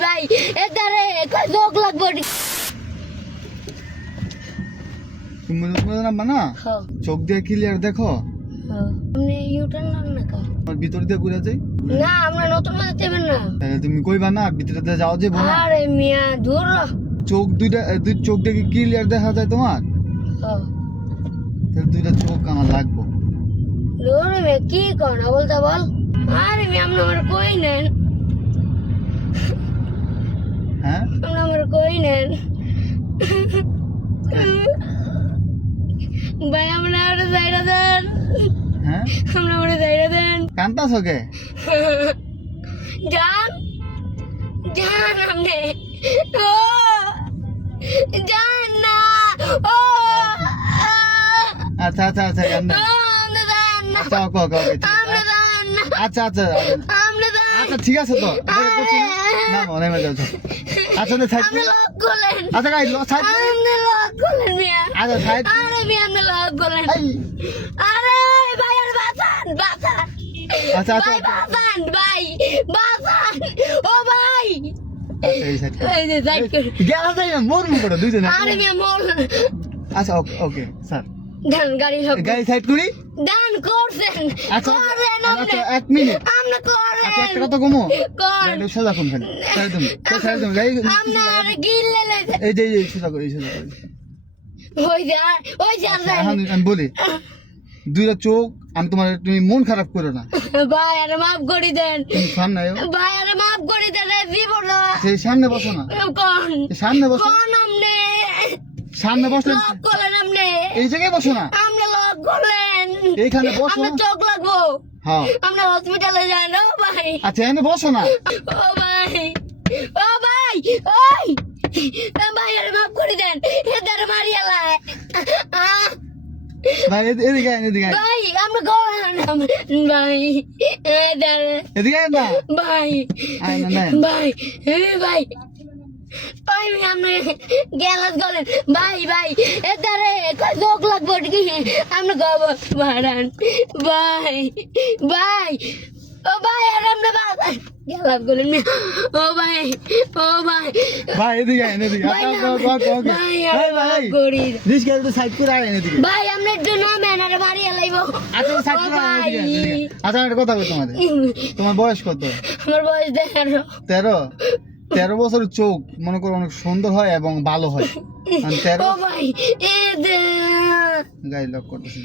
ভাই এদারে কই চোখ লাগবো তুমি নাম্বা না চোখ দিয়ে ক্লিয়ার দেখো আপনি ইউটার্ন না না কা আর ভিতর দিয়ে ঘুরে যাই না আমরা নতুন মাঝে দেবেন না তাহলে তুমি কইবা না ভিতরে দিয়ে যাও যে বলো আরে মিয়া দূর চোখ দুই চোখ দিয়ে ক্লিয়ার দেখা যায় তোমার তাহলে দুইটা চোখ আমার লাগবো দূর মে কি কোন বলতা বল আরে মিয়া আপনি আমার কই নেন হ্যাঁ আপনি আমার কই নেন ভাই আমরা ওটা যাইরা দেন হ্যাঁ আমরা ওটা যাইরা দেন কান্তাছো কে জান জান আপনি ও জান না ও আচ্ছা আচ্ছা আচ্ছা কান্দা আমরা জান না আচ্ছা ওকে ওকে ওকে আমরা জান না আচ্ছা আচ্ছা আমরা জান আচ্ছা ঠিক আছে তো না মনে মনে যাও আচ্ছা না সাইড আমরা লক করলেন আচ্ছা গাইড সাইড আমরা লক করলেন মিয়া আচ্ছা সাইড আরে মিয়া আমরা লক করলেন আরে ভাই আর বাঁচান বাঁচান আচ্ছা আচ্ছা ভাই বাঁচান ভাই বাঁচান ও ভাই আচ্ছা এই সাইড এই যে সাইড করে গেলা যাই না মোর মুখ করে দুইজনে আরে মিয়া মোর আচ্ছা ওকে ওকে স্যার ডান গাড়ি লক গাড়ি সাইড করি ডান করছেন আচ্ছা করেন আচ্ছা আপনি 1 মিনিট আমরা করেন আচ্ছা একটা কথা কমো কর গাড়ি সোজা কম খালি সাইড তুমি সাইড তুমি গাড়ি আমরা আর গিলে লেছে এই যে সোজা করে সোজা করে ওই যে আর আমি বলি দুইটা চোখ আমি তোমার তুমি মন খারাপ করো না ভাই আর মাফ করে দেন তুমি সামনে আয়ো ভাই আর মাফ করে দেন জীবন সেই সামনে বসো না কোন এই সামনে বসো কোন আমনে সামনে বসলে লক করলেন আমনে এই জায়গায় বসো না আমরা লক করলেন এইখানে বসো আমরা চোখ লাগবো হ্যাঁ আমরা হসপিটালে যাই না ভাই আচ্ছা এখানে বসো না ও ভাই ও ভাই ওই ভাই আর মাফ করে দেন এদের মারিয়া লাই ভাই এদিকে আয়, এদিকে আয়। ভাই আমরা কোন ভাই এদের এদিকে আয় না ভাই আয় না না ভাই ভাই ভাই আমরা গেলাস গলেন ভাই ভাই এদারে কই চোখ লাগবো কি আমরা গব মারান ভাই ভাই ও ভাই আর আমরা গেলাস গলেন ও ভাই ভাই এদিকে আয় এদিকে ভাই, আচ্ছা ওকে ওকে ভাই, ভাই ভাই গড়ি রিস্ক গাড়ি তো সাইড করে আয় এদিকে ভাই আমরা একটু না ম্যানারে মারিয়া লাইবো আচ্ছা সাইড করে আয় এদিকে আচ্ছা একটা কথা বলি তোমাদের তোমার বয়স কত আমার বয়স 13 13 বছরের চোখ মনে করো অনেক সুন্দর হয় এবং ভালো হয় আর 13 ও ভাই গাড়ি লক করতেছি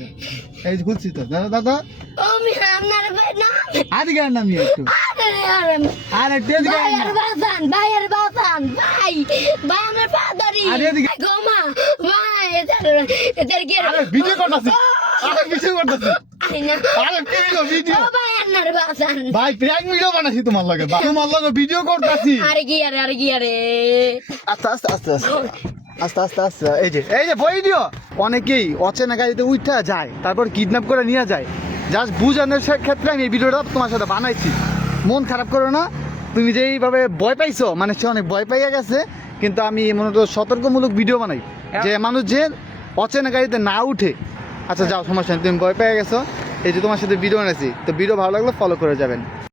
এই যে খুলছি তো দাদা দাদা আমি আপনার না আদিকে আয় নামি একটু আরে এদিকে ভাই আয় আর না বাসান ভাই আমার পাদারি আরে এদিকে গোমা ভাই এদের কি আরে ভিডিও করতেছি আই না আরে ভিডিও ও ভাই আপনার বাসান ভাই প্র্যাঙ্ক ভিডিও বানাইছি তোমার লগে তোমার লগে ভিডিও করতেছি আরে কি আরে আস্তে আস্তে আস্তে আস্তে আস্তে আস্তে এই যে ভিডিও অনেকেই অচেনা গাড়িতে উঠা যায় তারপর কিডন্যাপ করে নিয়ে যায় জাস্ট বুঝানোর ক্ষেত্রে আমি এই ভিডিওটা তোমার সাথে বানাইছি মন খারাপ করো না তুমি যেইভাবে ভয় পাইছো মানে সে অনেক ভয় পাইয়া গেছে কিন্তু আমি মূলত সতর্কমূলক ভিডিও বানাই যে মানুষ যে অচেনা গাড়িতে না উঠে আচ্ছা যাও সমস্যা নেই তুমি ভয় পেয়ে গেছো এই যে তোমার সাথে ভিডিও বানাইছি তো ভিডিও ভালো লাগলে ফলো করে যাবেন